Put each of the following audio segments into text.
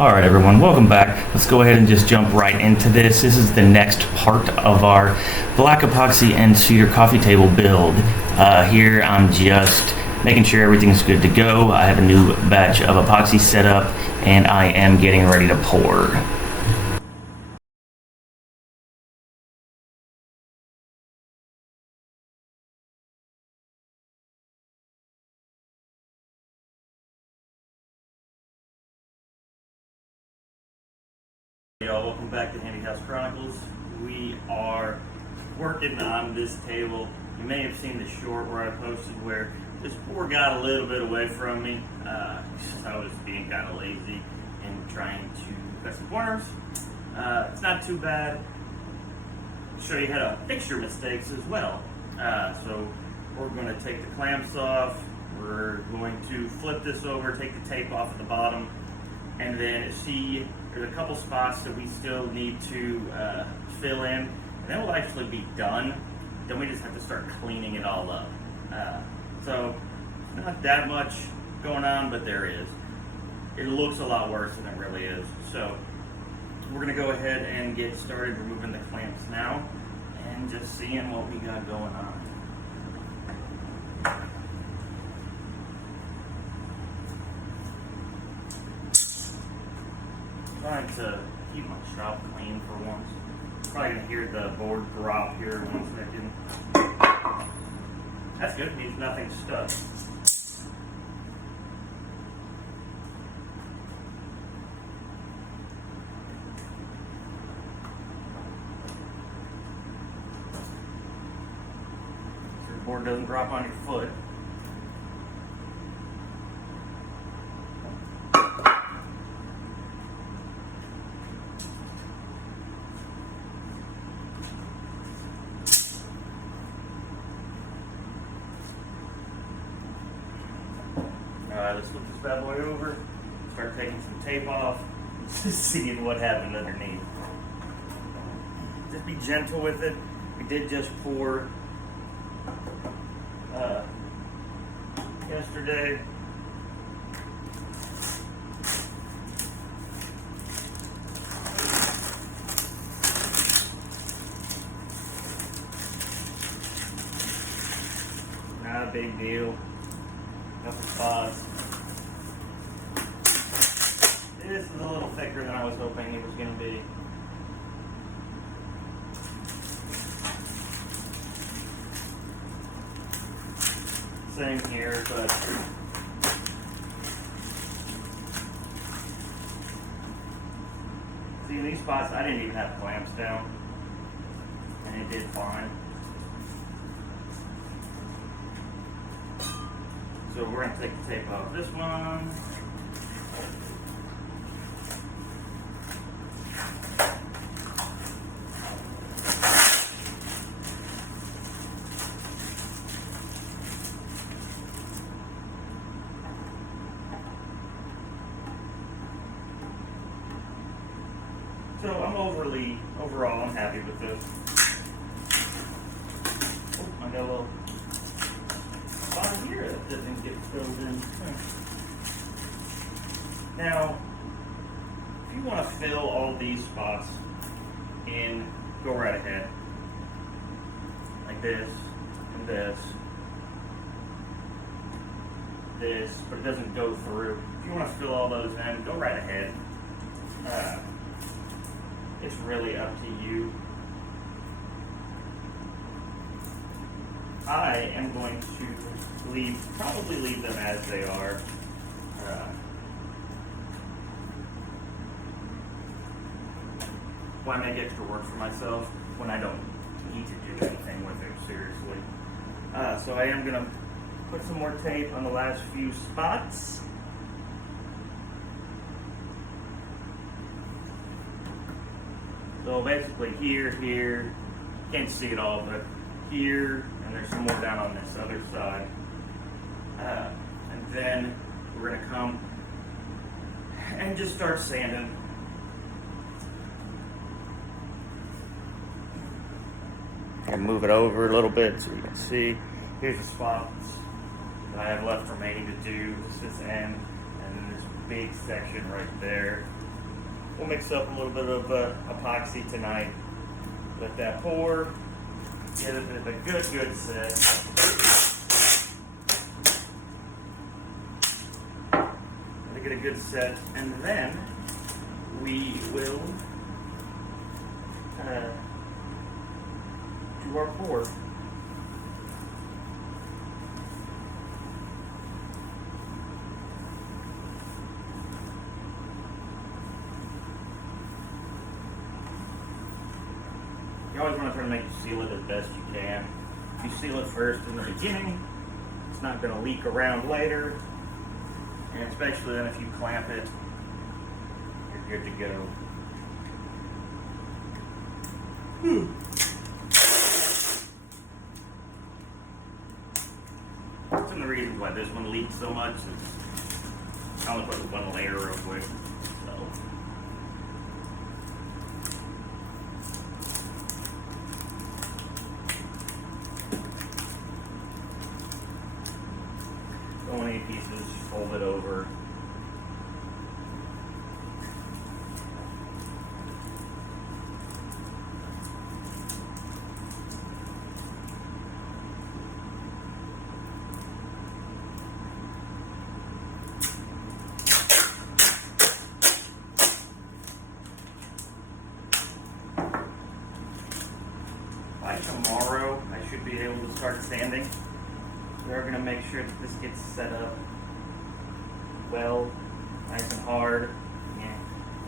Alright everyone, welcome back. Let's go ahead and just jump right into this. This is the next part of our black epoxy and cedar coffee table build. Here I'm just making sure everything's good to go. I have a new batch of epoxy set up and I am getting ready to pour. Y'all, welcome back to Handy House Chronicles. We are working on this table. You may have seen the short where I posted where this board got a little bit away from me. I was being kind of lazy and trying to cut some corners. It's not too bad. I'll show you how to fix your mistakes as well. So we're going to take the clamps off. We're going to flip this over, take the tape off at the bottom, and then see there's a couple spots that we still need to fill in, and then we'll actually be done. Then we just have to start cleaning it all up. So not that much going on, but there is. It looks a lot worse than it really is. So we're gonna go ahead and get started removing the clamps now and just seeing what we got going on. Trying to keep my shop clean for once. Probably gonna hear the board drop here in 1 second. That's good, it means nothing's stuck. So the board doesn't drop on your foot. Let's flip this bad boy over, start taking some tape off, and just seeing what happened underneath. Just be gentle with it. We did just pour yesterday. Not a big deal. Couple spots. This is a little thicker than I was hoping it was going to be. Same here, but see, in these spots I didn't even have clamps down, and it did fine. So we're going to take the tape off this one. So overall, I'm happy with this. Oh, I got a little spot here that doesn't get filled in. Now, if you want to fill all these spots in, go right ahead. Like this, and this, but it doesn't go through. If you want to fill all those in, go right ahead. It's really up to you. I am going to probably leave them as they are. Why make extra work for myself when I don't need to do anything with it, seriously. So I am gonna put some more tape on the last few spots. So basically here, can't see it all, but here, and there's some more down on this other side. And then we're gonna come and just start sanding. And move it over a little bit so you can see. Here's the spots that I have left remaining to do. This end, and then this big section right there. We'll mix up a little bit of epoxy tonight. Let that pour. Get it a good set. Get a good set, and then we will do our pour. You always want to try to make seal it as best you can. If you seal it first in the beginning, it's not going to leak around later. And especially then if you clamp it, you're good to go. Some of the reasons why this one leaks so much is I only put one layer real quick. So. Don't want any pieces, just fold it over. By tomorrow, I should be able to start sanding. We're going to make sure that this gets set up well, nice and hard,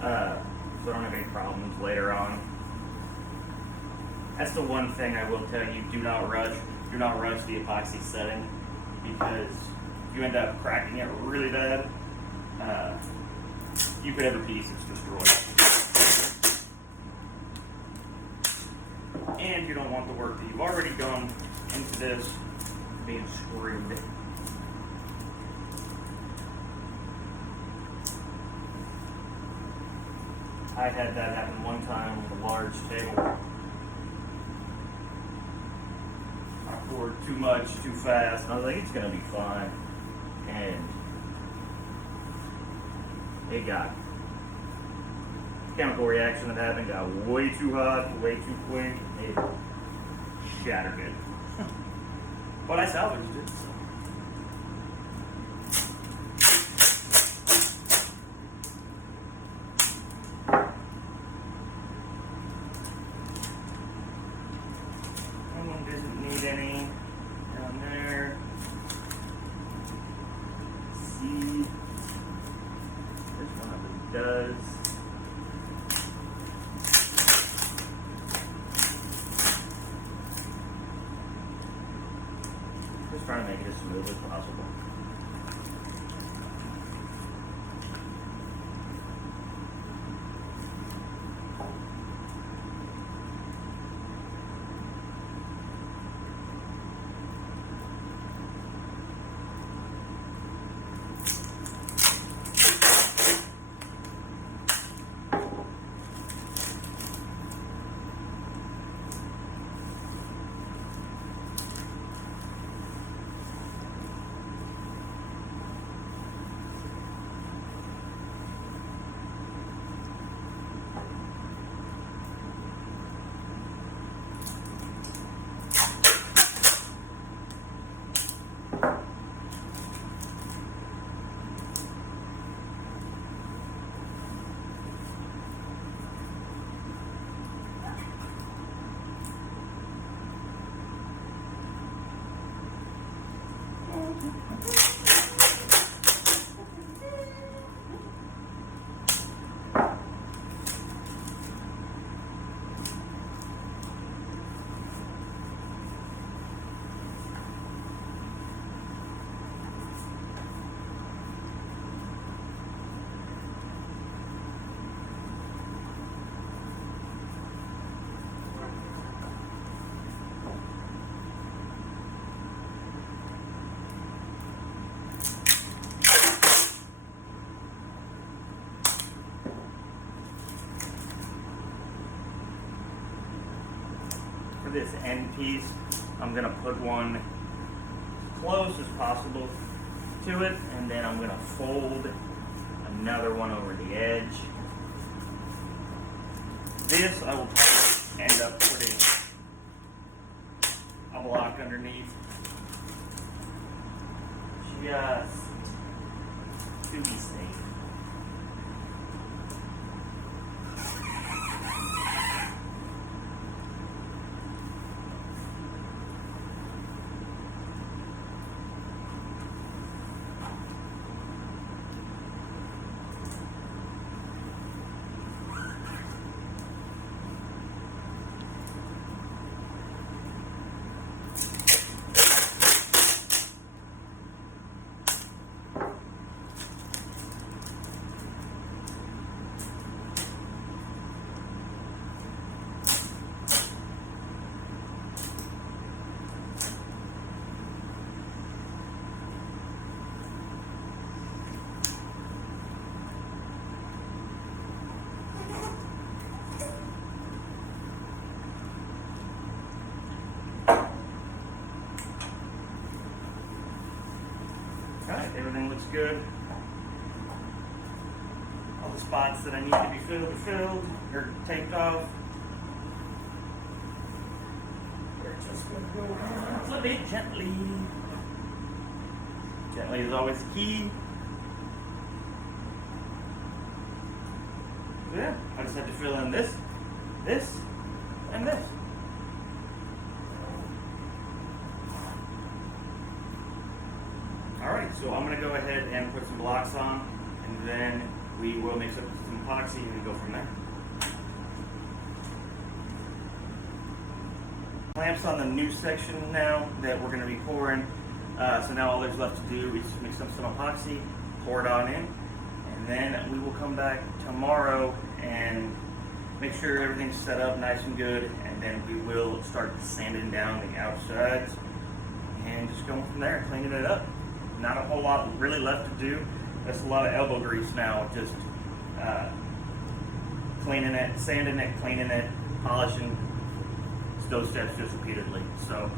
so I don't have any problems later on. That's the one thing I will tell you, do not rush the epoxy setting, because if you end up cracking it really bad, you could have a piece that's destroyed. And you don't want the work that you've already done into this being screwed. I had that happen one time with a large table. I poured too much, too fast, and I was like, it's gonna be fine. And it got, chemical reaction that happened got way too hot, way too quick. It shattered it. But I salvaged it. So. That one doesn't need any down there. See, this one of them does. Just trying to make it as smooth as possible. For this end piece, I'm going to put one as close as possible to it, and then I'm going to fold another one over the edge. This I will probably end up putting a block underneath, just to be safe. Alright, everything looks good. All the spots that I need to be filled are filled, or taped off. We're just going to go around, flip it gently. Gently is always the key. So yeah, I just have to fill in this, and this. Alright, so I'm going to go ahead and put some blocks on, and then we will mix up some epoxy and go from there. Clamps on the new section now that we're going to be pouring. So now all there's left to do is mix up some epoxy, pour it on in, and then we will come back tomorrow and make sure everything's set up nice and good, and then we will start sanding down the outsides and just going from there, cleaning it up. Not a whole lot really left to do. That's a lot of elbow grease now, just cleaning it, sanding it, cleaning it, polishing. It's those steps just repeatedly. So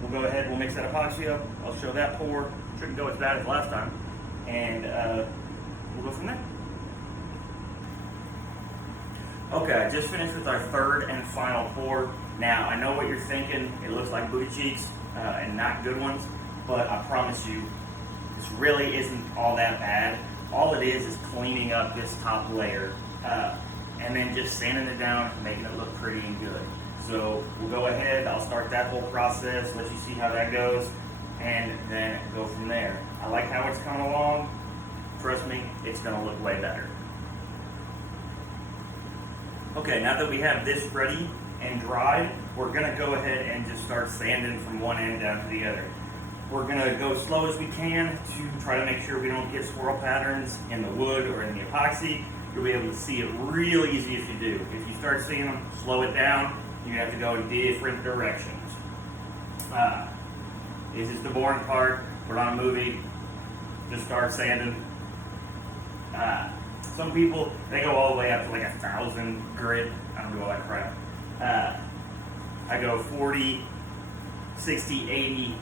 we'll go ahead, we'll mix that epoxy up. I'll show that pour. Shouldn't go as bad as last time. And we'll go from there. Okay, I just finished with our third and final pour. Now, I know what you're thinking. It looks like booty cheeks and not good ones. But I promise you, this really isn't all that bad. All it is cleaning up this top layer and then just sanding it down, making it look pretty and good. So we'll go ahead, I'll start that whole process, let you see how that goes, and then go from there. I like how it's coming along. Trust me, it's gonna look way better. Okay, now that we have this ready and dried, we're gonna go ahead and just start sanding from one end down to the other. We're gonna go slow as we can to try to make sure we don't get swirl patterns in the wood or in the epoxy. You'll be able to see it real easy if you do. If you start seeing them, slow it down. You have to go in different directions. This is the boring part. We're on a movie. Just start sanding. Some people, they go all the way up to like 1,000 grit. I don't do all that crap. I go 40, 60, 80,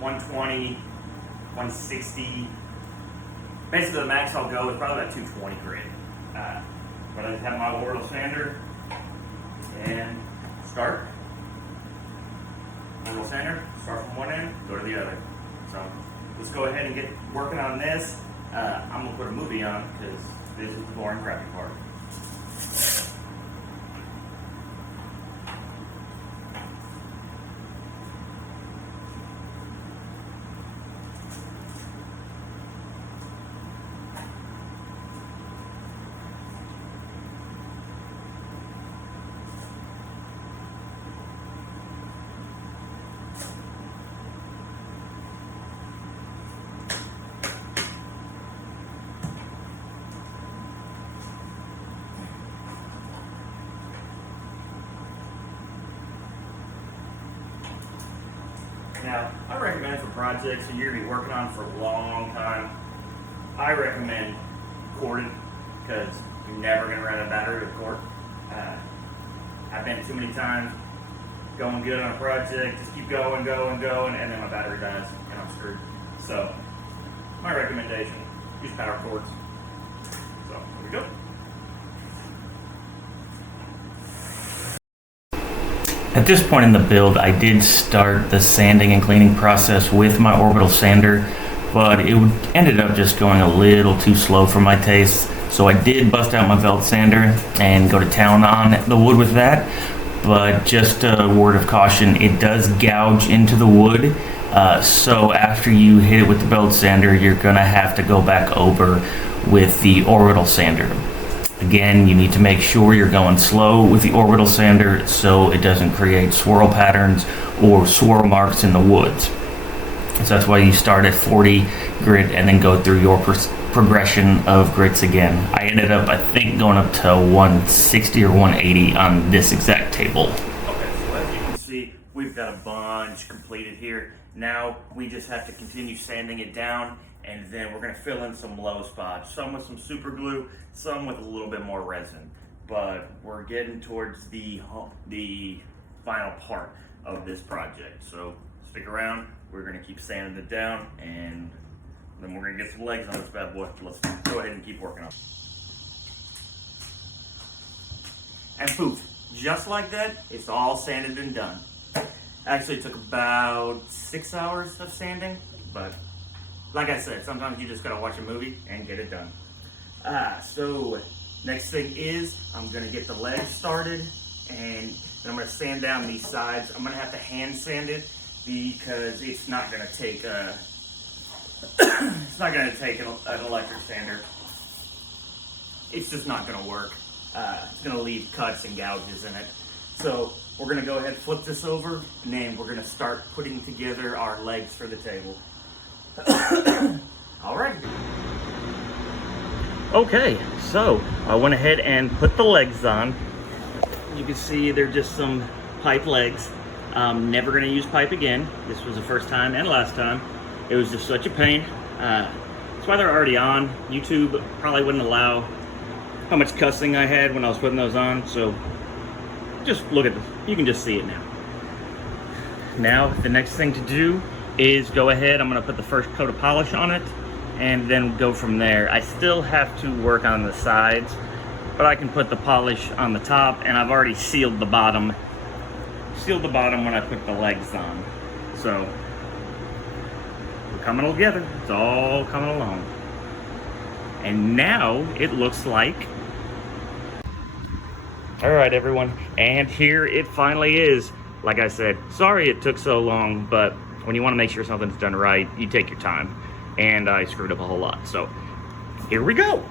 120, 160. Basically, the max I'll go is probably about 220 grit. But I just have my Orbital sander and start. Orbital sander, start from one end, go to the other. So let's go ahead and get working on this. I'm gonna put a movie on because this is the boring, crappy part. Now, I recommend for projects that you're going to be working on for a long time, I recommend corded because you're never going to run out of battery with cord. I've been too many times going good on a project, just keep going, and then my battery dies and I'm screwed. So, my recommendation, use power cords. go. At this point in the build, I did start the sanding and cleaning process with my orbital sander, but it ended up just going a little too slow for my taste. So I did bust out my belt sander and go to town on the wood with that. But just a word of caution, it does gouge into the wood. So after you hit it with the belt sander, you're gonna have to go back over with the orbital sander. Again, you need to make sure you're going slow with the orbital sander so it doesn't create swirl patterns or swirl marks in the woods. So that's why you start at 40 grit and then go through your progression of grits again. I ended up, I think, going up to 160 or 180 on this exact table. Okay, so as you can see, we've got a bunch completed here. Now we just have to continue sanding it down, and then we're going to fill in some low spots, some with some super glue, some with a little bit more resin. But we're getting towards the final part of this project, so stick around. We're going to keep sanding it down, and then we're going to get some legs on this bad boy. Let's go ahead and keep working on it. And poof, just like that, it's all sanded and done. Actually, it took about 6 hours of sanding, but like I said, sometimes you just gotta watch a movie and get it done. So next thing is I'm gonna get the legs started, and then I'm gonna sand down these sides. I'm gonna have to hand sand it because it's not gonna take it's not gonna take an electric sander. It's just not gonna work. It's gonna leave cuts and gouges in it. So we're gonna go ahead and flip this over, and then we're gonna start putting together our legs for the table. All right. Okay, so I went ahead and put the legs on. You can see they're just some pipe legs. I'm never gonna use pipe again. This was the first time and last time. It was just such a pain. That's why they're already on. YouTube probably wouldn't allow how much cussing I had when I was putting those on, so just look at this. You can just see it now. Now, the next thing to do is go ahead. I'm gonna put the first coat of polish on it and then go from there. I still have to work on the sides, but I can put the polish on the top, and I've already sealed the bottom. Sealed the bottom when I put the legs on. So we're coming together. It's all coming along. And now it looks like, all right, everyone, and here it finally is. Like I said, sorry it took so long, but when you want to make sure something's done right, you take your time, and I screwed up a whole lot. So here we go.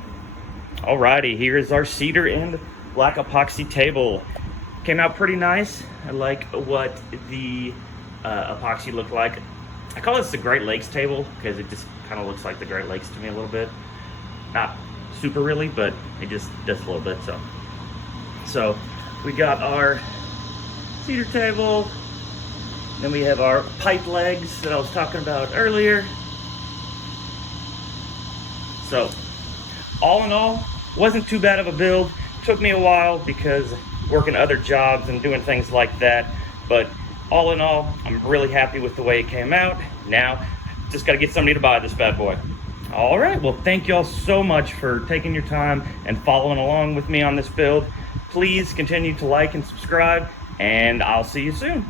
Alrighty, here's our cedar and black epoxy table. Came out pretty nice. I like what the epoxy looked like. I call this the Great Lakes table because it just kind of looks like the Great Lakes to me a little bit. Not super really, but it just does a little bit. So we got our cedar table, then we have our pipe legs that I was talking about earlier. So all in all, wasn't too bad of a build. Took me a while because working other jobs and doing things like that, but all in all, I'm really happy with the way it came out. Now, just gotta get somebody to buy this bad boy. All right, well, thank y'all so much for taking your time and following along with me on this build. Please continue to like and subscribe, and I'll see you soon.